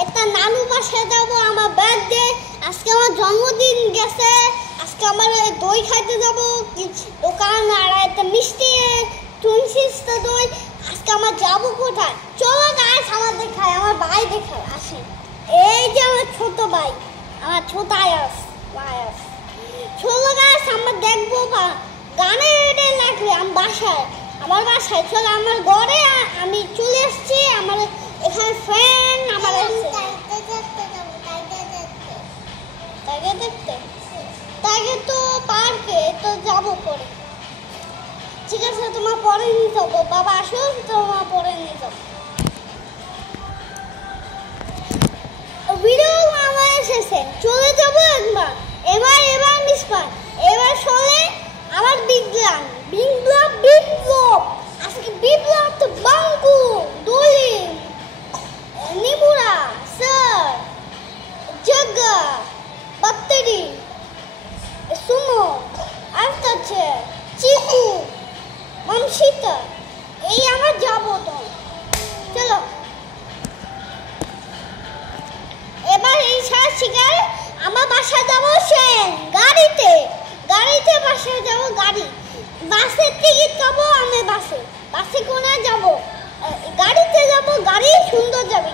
একটা নানু বাসায় যাবো, আমার বার্থডে, আজকে আমার জন্মদিন গেছে, আজকে আমার দই খাইতে যাবো দোকান, আর একটা মিষ্টি টুনসিস্তা দই, আজকে আমার যাবো কোথায়? চলো গাইস আমার দেখায়, আমার ভাই দেখায়, আসি। এই যে আমার ছোট ভাই, আমার ছোট আয়াস, চলো গাইস আমরা দেখবো গানে রেডে লাগবে আমার বাসায় চলো, আমার ঘরে আমি চলে এসছি, আমার এখানে ফ্রেন্ড আমার তাকে তো পার্কে তো যাবো পরে, ঠিক আছে তোমার পরে নিয়ে যাবো, বাবা আসো তোমার পরে নিয়ে যাবো। ভিডিও আমার এসেছে, চলে যাবো একবার, এবার মিসপার, এবার চলে আমার বিপ্লব আজকে বিপ্লব তো বাঙ্কু দলিম নিমুরা স্যার জগা বাত্তেরি সুমো আস্তাছে চিকু মামসিতা, এই আমার যাবো তো, চলো এবার এই সারা শিকার আমার বাসায় যাবো, সেন গাড়িতে বাসায় যাবো, বাসের টিকিট পাবো, আমি বাসে করে যাবো, গাড়িতে যাবো, গাড়ি সুন্দর যাবে।